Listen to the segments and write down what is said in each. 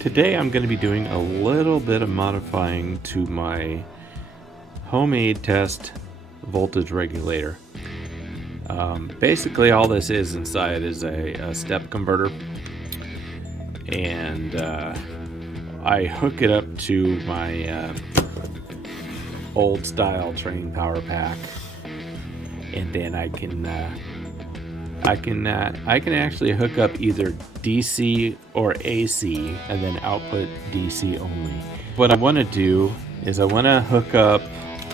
Today I'm going to be doing a little bit of modifying to my homemade test voltage regulator. Basically all this is inside is a step converter, and I hook it up to my old style train power pack, and then I can actually hook up either DC or AC and then output DC only. What I want to do is I want to hook up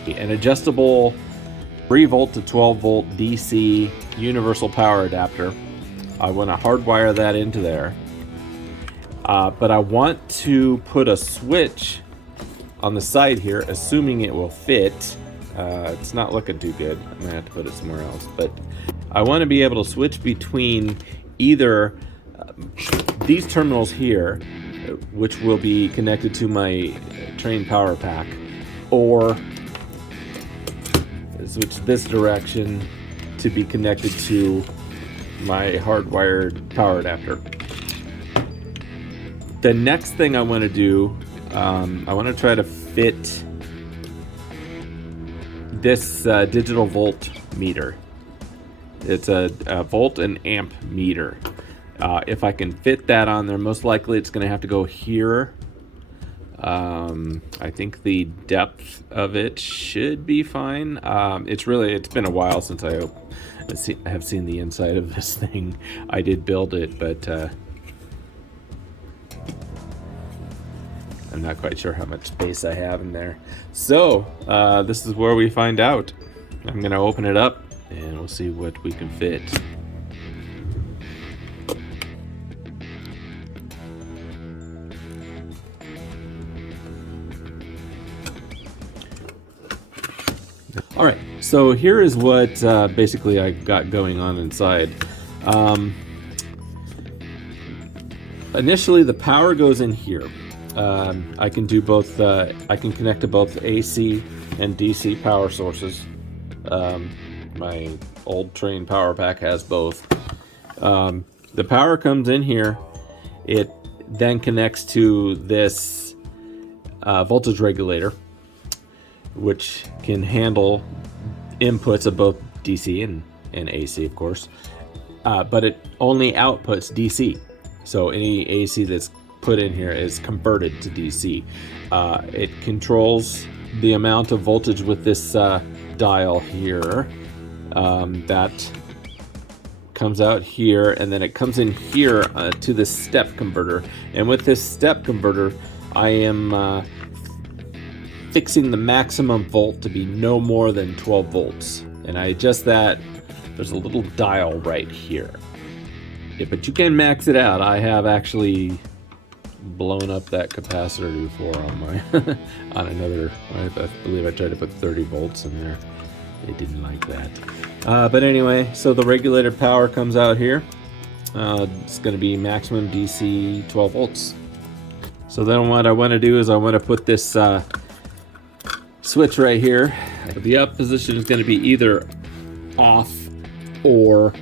an adjustable 3 volt to 12 volt DC universal power adapter. I want to hardwire that into there, but I want to put a switch on the side here, assuming it will fit. It's not looking too good. I'm gonna have to put it somewhere else, but I want to be able to switch between either these terminals here, which will be connected to my train power pack, or switch this direction to be connected to my hardwired power adapter. The next thing I want to do, I want to try to fit this digital volt meter. It's a volt and amp meter. If I can fit that on there, most likely it's going to have to go here. I think the depth of it should be fine. It's been a while since I have seen the inside of this thing. I did build it, but I'm not quite sure how much space I have in there. So this is where we find out. I'm going to open it up and we'll see what we can fit. All right, so here is what basically I got going on inside. Initially, the power goes in here. I can do both. I can connect to both AC and DC power sources. My old train power pack has both. The power comes in here. It then connects to this voltage regulator, which can handle inputs of both DC and AC, of course. But it only outputs DC. So any AC that's put in here is converted to DC. It controls the amount of voltage with this dial here. That comes out here, and then it comes in here to the step converter. And with this step converter, I am fixing the maximum volt to be no more than 12 volts. And I adjust that. There's a little dial right here. Yeah, but you can max it out. I have actually blown up that capacitor before on my on another. I believe I tried to put 30 volts in there. They didn't like that. But anyway, so the regulator power comes out here. It's going to be maximum DC 12 volts. So then what I want to do is I want to put this switch right here. The up position is going to be either off or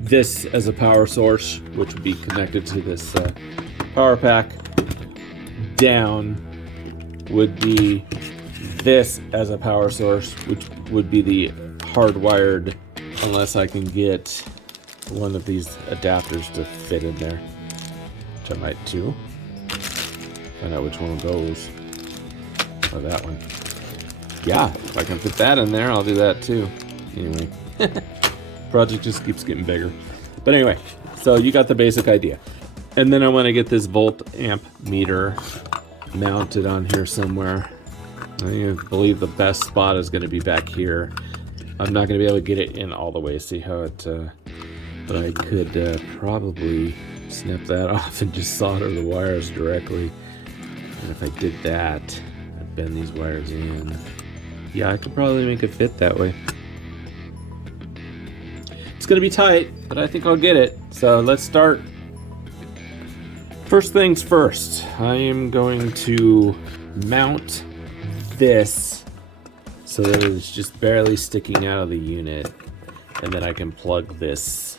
this as a power source, which would be connected to this power pack. Down would be this as a power source, which would be the hardwired, unless I can get one of these adapters to fit in there, which I might too. Find out which one goes. Oh, that one. Yeah, if I can fit that in there, I'll do that too. Anyway, project just keeps getting bigger. But anyway, so you got the basic idea. And then I want to get this volt amp meter mounted on here somewhere. I believe the best spot is going to be back here. I'm not going to be able to get it in all the way. See how it, but I could probably snip that off and just solder the wires directly. And if I did that, I'd bend these wires in. Yeah, I could probably make it fit that way. It's going to be tight, but I think I'll get it. So let's start. First things first, I am going to mount this so that it's just barely sticking out of the unit, and then I can plug this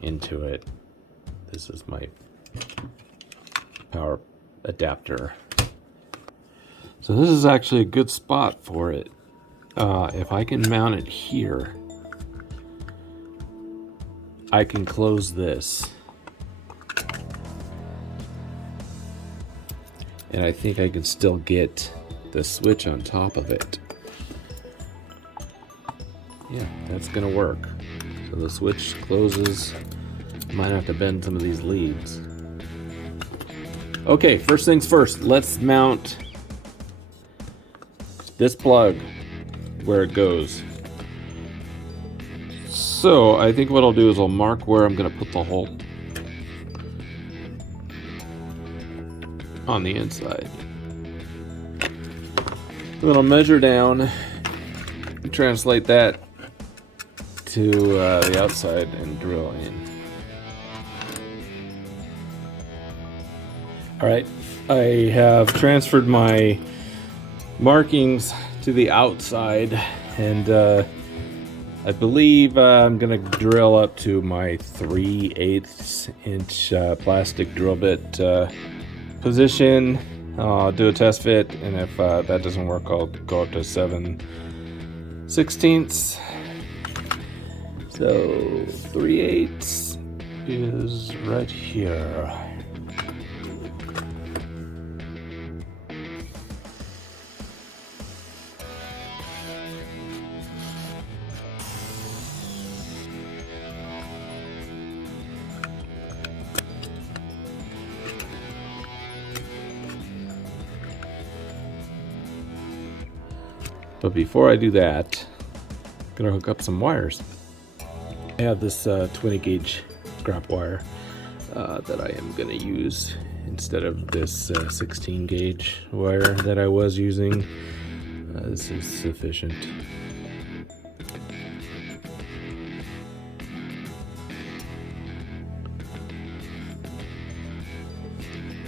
into it. This is my power adapter. So this is actually a good spot for it. If I can mount it here, I can close this. And I think I can still get the switch on top of it. Yeah, that's gonna work. So the switch closes. Might have to bend some of these leads. Okay, first things first, let's mount this plug where it goes. So I think what I'll do is I'll mark where I'm gonna put the hole on the inside. Then I'll measure down and translate that to the outside and drill in. All right, I have transferred my markings to the outside, and I believe I'm gonna drill up to my 3/8 inch plastic drill bit position. I'll do a test fit, and if that doesn't work, I'll go up to 7/16. So 3/8 is right here. But before I do that, I'm gonna hook up some wires. I have this 20 gauge scrap wire that I am gonna use instead of this 16 gauge wire that I was using. This is sufficient.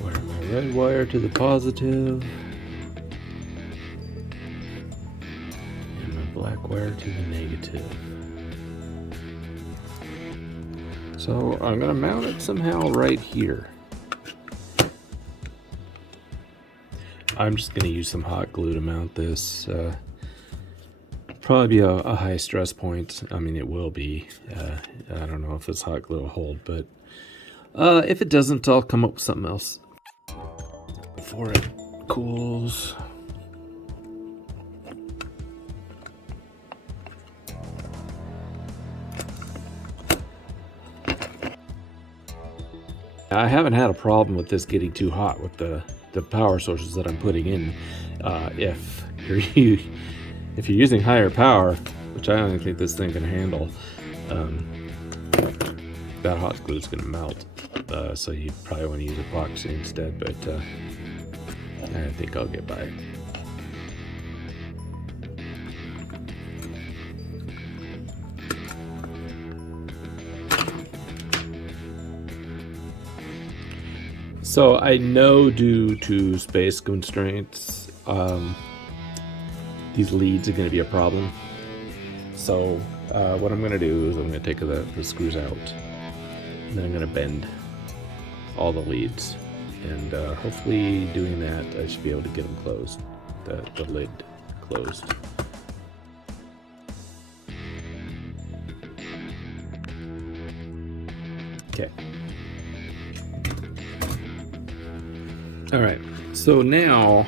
Wire my red wire to the positive. Black wire to the negative. So I'm going to mount it somehow right here. I'm just going to use some hot glue to mount this. Probably be a high stress point. I mean, it will be. I don't know if this hot glue will hold, but if it doesn't, I'll come up with something else before it cools. I haven't had a problem with this getting too hot with the power sources that I'm putting in. If you're using higher power, which I don't think this thing can handle, that hot glue is going to melt. So you probably want to use epoxy instead, but I think I'll get by. So I know due to space constraints, these leads are going to be a problem. So what I'm going to do is I'm going to take the screws out, and then I'm going to bend all the leads. And hopefully doing that, I should be able to get them closed, the lid closed. Okay. All right, so now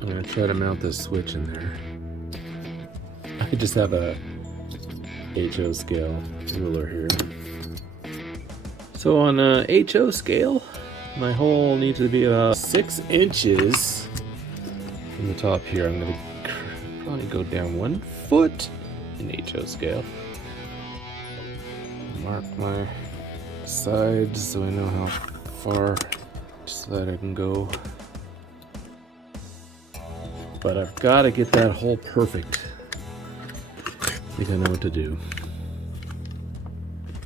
I'm gonna try to mount this switch in there. I just have a HO scale ruler here. So on a HO scale, my hole needs to be about 6 inches from the top here. I'm gonna probably go down 1 foot in HO scale. Mark my sides so I know how far side I can go. But I've got to get that hole perfect. I think I know what to do.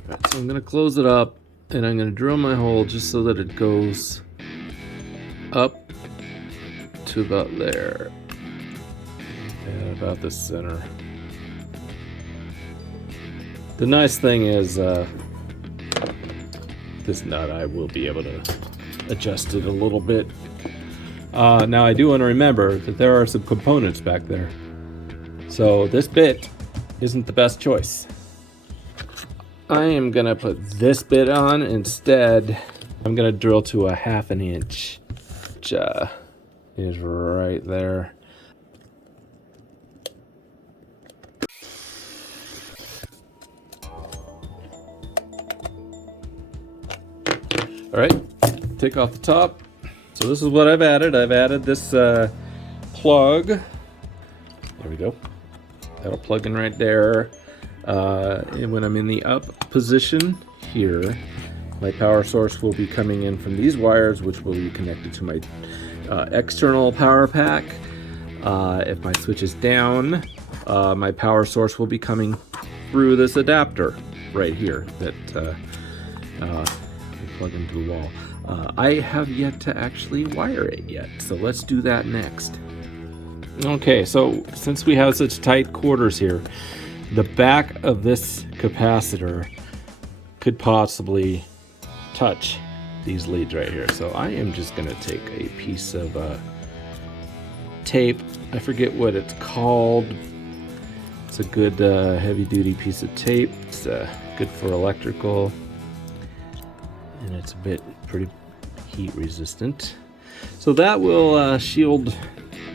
Right, so I'm going to close it up, and I'm going to drill my hole just so that it goes up to about there. And about the center. The nice thing is this nut I will be able to adjusted a little bit. Now I do want to remember that there are some components back there. So this bit isn't the best choice. I am gonna put this bit on instead. I'm gonna drill to a 1/2 inch, which is right there. All right, take off the top. So this is what I've added. I've added this plug. There we go. That'll plug in right there. And when I'm in the up position here, my power source will be coming in from these wires, which will be connected to my external power pack. If my switch is down, my power source will be coming through this adapter right here that plug into the wall. I have yet to actually wire it yet, so let's do that next. Okay, so since we have such tight quarters here, the back of this capacitor could possibly touch these leads right here. So I am just gonna take a piece of tape. I forget what it's called. It's a good heavy-duty piece of tape. It's good for electrical, and it's a bit pretty heat resistant. So that will shield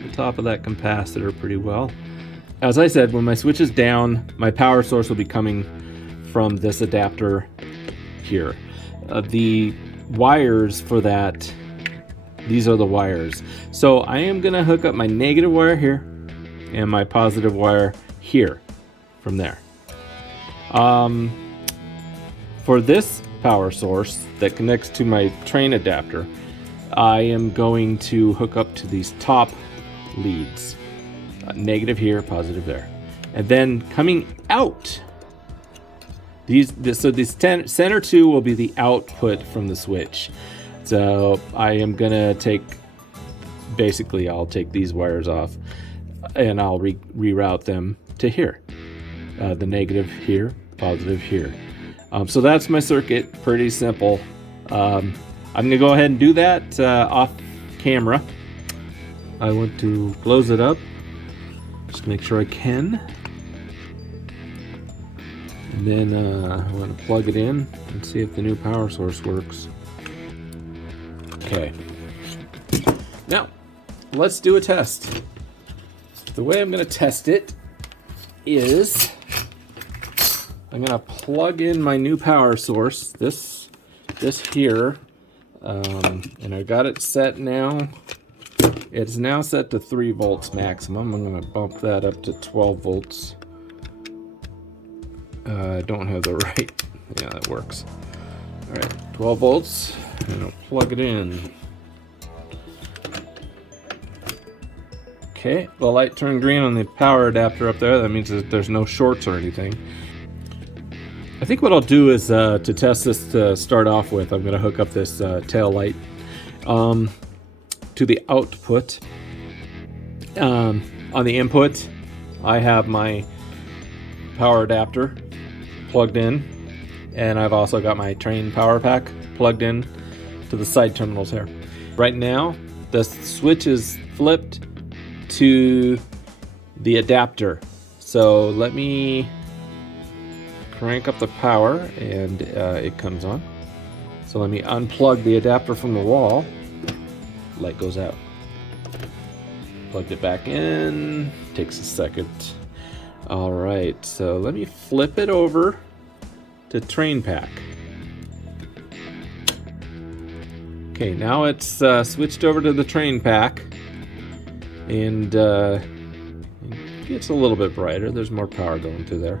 the top of that capacitor pretty well. As I said, when my switch is down, my power source will be coming from this adapter here. The wires for that, these are the wires. So I am gonna hook up my negative wire here and my positive wire here from there. For this power source that connects to my train adapter, I am going to hook up to these top leads. Negative here, positive there. And then coming out, so this center 2 will be the output from the switch. So I am gonna I'll take these wires off and I'll reroute them to here. The negative here, positive here. So that's my circuit, pretty simple. I'm gonna go ahead and do that off camera. I want to close it up, just to make sure I can. And then I want to plug it in and see if the new power source works. Okay. Now, let's do a test. The way I'm going to test it is I'm going to plug in my new power source, this here, and I got it set now. It's now set to 3 volts maximum. I'm going to bump that up to 12 volts. I don't have the right, yeah, that works. All right, 12 volts, and I'll plug it in. Okay, the light turned green on the power adapter up there. That means that there's no shorts or anything. I think what I'll do is, to test this to start off with, I'm gonna hook up this tail light to the output. On the input, I have my power adapter plugged in, and I've also got my train power pack plugged in to the side terminals here. Right now, the switch is flipped to the adapter. So let me crank up the power and it comes on. So let me unplug the adapter from the wall. Light goes out. Plugged it back in. Takes a second. All right, so let me flip it over to train pack. Okay, now it's switched over to the train pack, and it gets a little bit brighter. There's more power going through there.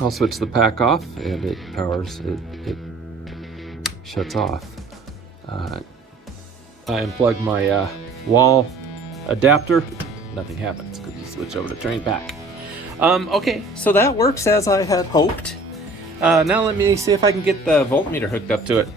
I'll switch the pack off, and it shuts off. I unplug my wall adapter. Nothing happens because you switch over to train pack. Okay, so that works as I had hoped. Now let me see if I can get the voltmeter hooked up to it.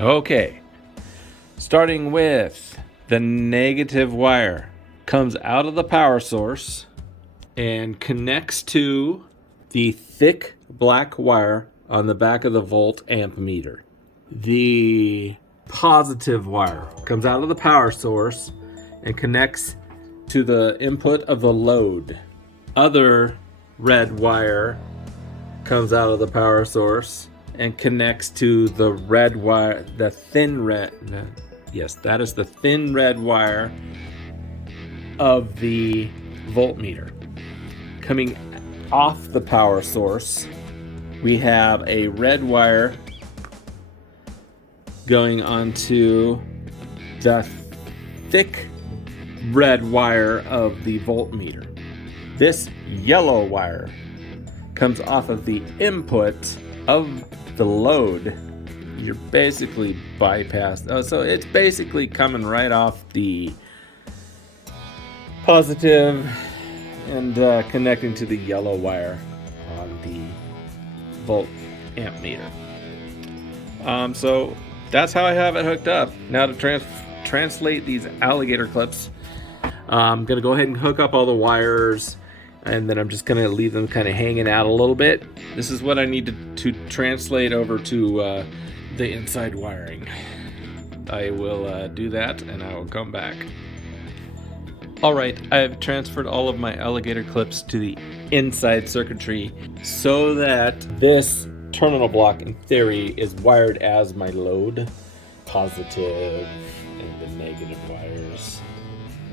Okay, starting with the negative wire, comes out of the power source and connects to the thick black wire on the back of the volt amp meter. The positive wire comes out of the power source and connects to the input of the load. Other red wire comes out of the power source and connects to the red wire, the thin red, yes, that is the thin red wire of the voltmeter. Coming off the power source, we have a red wire going onto the thick red wire of the voltmeter. This yellow wire comes off of the input of the load. You're basically bypassed. So it's basically coming right off the positive and connecting to the yellow wire on the volt amp meter. So that's how I have it hooked up. Now to translate these alligator clips, I'm gonna go ahead and hook up all the wires, and then I'm just gonna leave them kind of hanging out a little bit. This is what I need to translate over to the inside wiring. I will do that and I will come back. Alright, I've transferred all of my alligator clips to the inside circuitry so that this terminal block in theory is wired as my load. Positive and the negative wires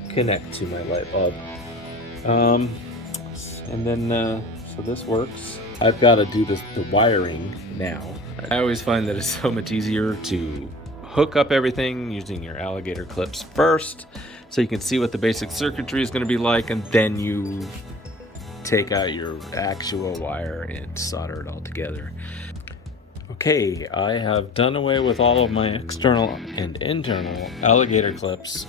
connect to my light bulb. And then, so this works. I've got to do the wiring now. I always find that it's so much easier to hook up everything using your alligator clips first, so you can see what the basic circuitry is going to be like, and then you take out your actual wire and solder it all together. Okay, I have done away with all of my external and internal alligator clips,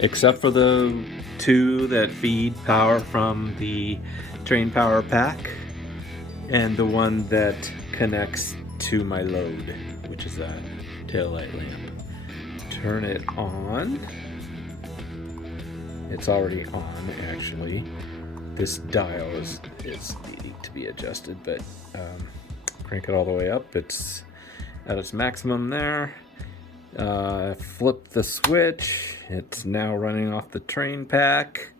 except for the two that feed power from the train power pack, and the one that connects to my load, which is a taillight lamp. Turn it on. It's already on, actually. This dial is needing to be adjusted, but crank it all the way up. It's at its maximum there. Flip the switch. It's now running off the train pack.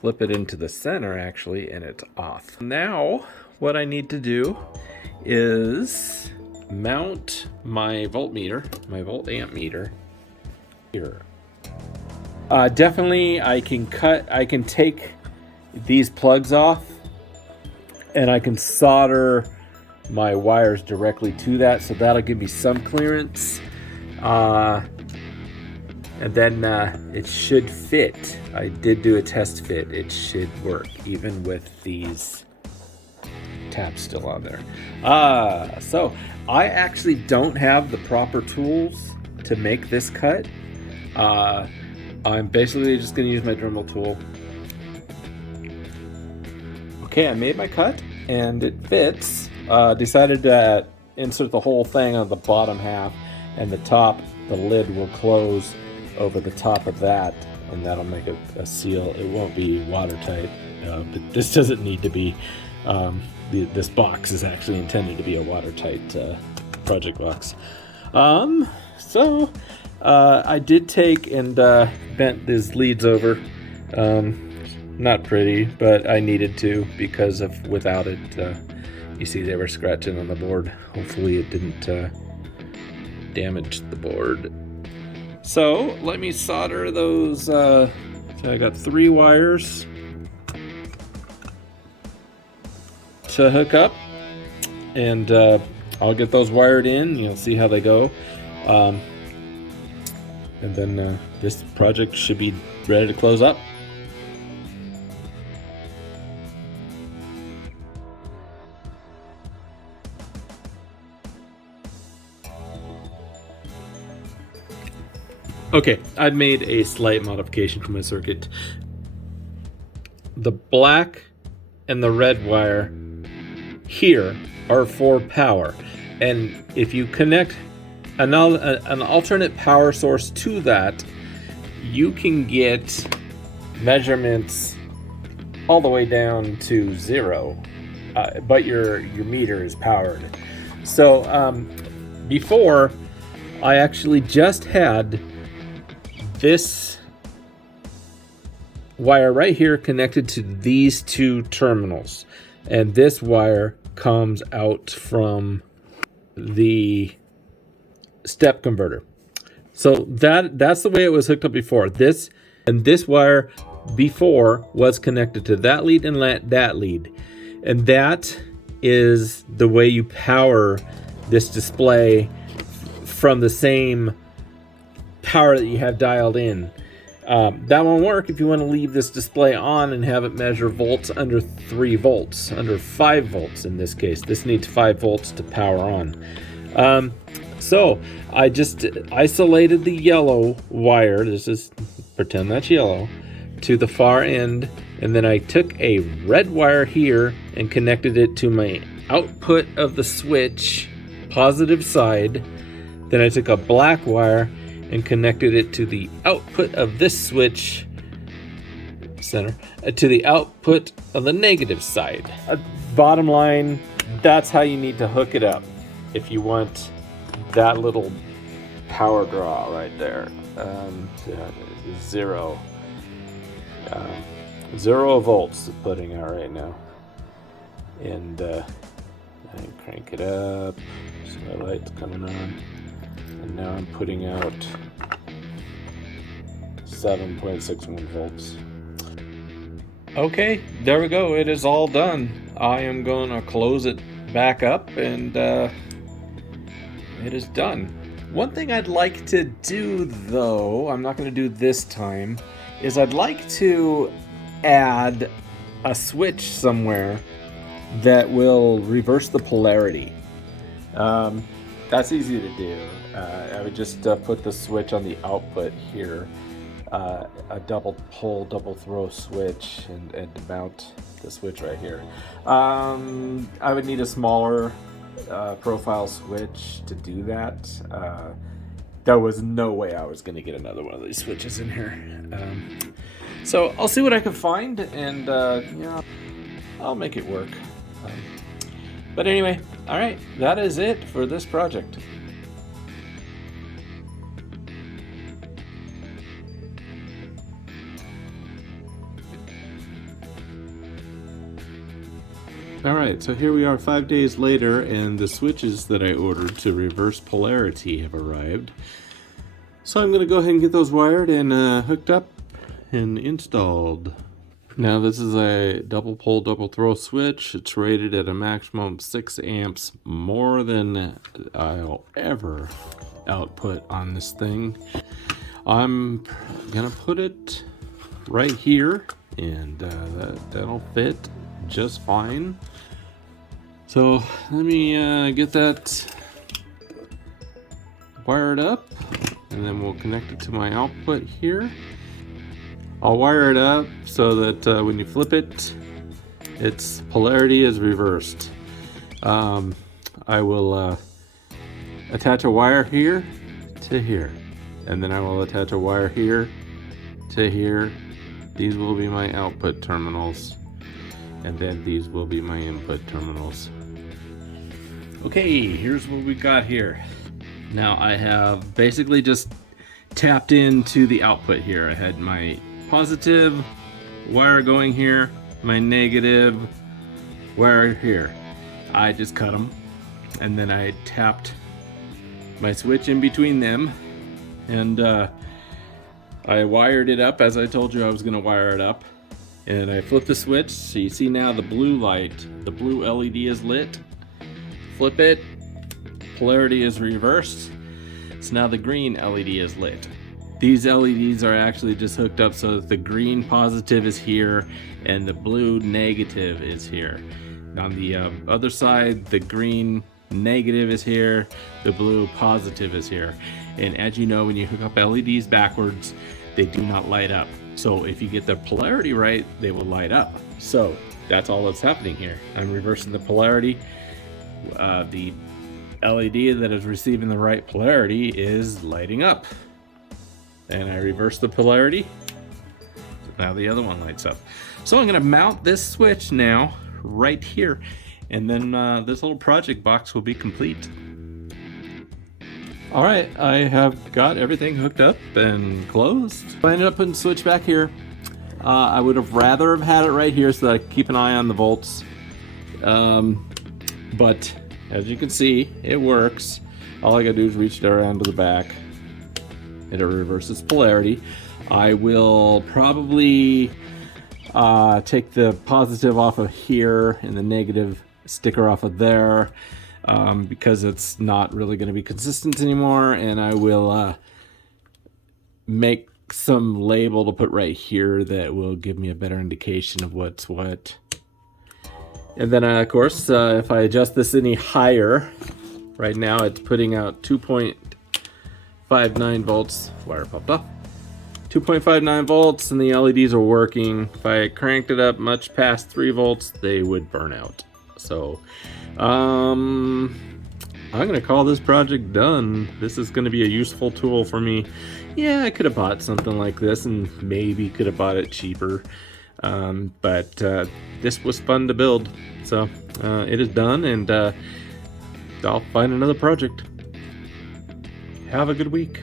Flip it into the center, actually, and it's off. Now, what I need to do is mount my voltmeter, my volt amp meter here. Definitely, I can take these plugs off and I can solder my wires directly to that, so that'll give me some clearance. And then it should fit. I did do a test fit. It should work, even with these tabs still on there. So I actually don't have the proper tools to make this cut. I'm basically just going to use my Dremel tool. Okay, I made my cut and it fits. Decided to insert the whole thing on the bottom half, and the top, the lid will close over the top of that, and that'll make a seal. It won't be watertight, but this doesn't need to be. This box is actually intended to be a watertight project box. So I did take and bent these leads over. Not pretty, but I needed to, because without it, you see they were scratching on the board. Hopefully it didn't damage the board. So let me solder those. So I got 3 wires to hook up, and I'll get those wired in. You'll see how they go, and then this project should be ready to close up. Okay, I've made a slight modification to my circuit. The black and the red wire here are for power, and if you connect an alternate power source to that, you can get measurements all the way down to 0, but your meter is powered. So before, I actually just had this wire right here connected to these two terminals, and this wire comes out from the step converter. So that's the way it was hooked up before. This wire before was connected to that lead and that lead, and that is the way you power this display from the same power that you have dialed in. That won't work if you want to leave this display on and have it measure volts under 3 volts, under 5 volts in this case. This needs 5 volts to power on. So I just isolated the yellow wire, this is, pretend that's yellow, to the far end, and then I took a red wire here and connected it to my output of the switch, positive side. Then I took a black wire and connected it to the output of this switch, center, to the output of the negative side. Bottom line, that's how you need to hook it up if you want that little power draw right there. 0 volts putting out right now, and I crank it up, so the light's coming on, and now I'm putting out 7.61 volts. Okay, there we go. It is all done. I am going to close it back up, and it is done. One thing I'd like to do, though, I'm not going to do this time, is I'd like to add a switch somewhere that will reverse the polarity. That's easy to do. I would just put the switch on the output here, a double pull, double throw switch, and mount the switch right here. I would need a smaller profile switch to do that. There was no way I was going to get another one of these switches in here. So I'll see what I can find, and yeah, I'll make it work. But anyway, all right, that is it for this project. Alright, so here we are 5 days later, and the switches that I ordered to reverse polarity have arrived. So I'm going to go ahead and get those wired and hooked up and installed. Now this is a double pole, double throw switch. It's rated at a maximum 6 amps, more than I'll ever output on this thing. I'm going to put it right here, and that'll fit just fine. So let me get that wired up, and then we'll connect it to my output here. I'll wire it up so that when you flip it, its polarity is reversed. I will attach a wire here to here, and then I will attach a wire here to here. These will be my output terminals, and then these will be my input terminals. Okay, here's what we got here. Now I have basically just tapped into the output here. I had my positive wire going here, my negative wire here. I just cut them, and then I tapped my switch in between them, and I wired it up as I told you I was going to wire it up. And I flip the switch, so you see now the blue light, the blue LED is lit. Flip it, polarity is reversed. So now the green LED is lit. These LEDs are actually just hooked up so that the green positive is here and the blue negative is here. On the other side, the green negative is here, the blue positive is here. And as you know, when you hook up LEDs backwards, they do not light up. So if you get the polarity right, they will light up. So that's all that's happening here. I'm reversing the polarity. The LED that is receiving the right polarity is lighting up. And I reverse the polarity. Now the other one lights up. So I'm going to mount this switch now right here, and then this little project box will be complete. All right, I have got everything hooked up and closed. I ended up putting the switch back here. I would have rather have had it right here so that I could keep an eye on the volts. But as you can see, it works. All I gotta do is reach it around to the back and it reverses polarity. I will probably take the positive off of here and the negative sticker off of there, because it's not really going to be consistent anymore, and I will make some label to put right here that will give me a better indication of what's what. And then of course, if I adjust this any higher, right now it's putting out 2.59 volts. Wire popped off. 2.59 volts, and the LEDs are working. If I cranked it up much past 3 volts, they would burn out. So I'm gonna call this project done. This is gonna be a useful tool for me. Yeah, I could have bought something like this and maybe could have bought it cheaper, but this was fun to build. So it is done, and I'll find another project. Have a good week.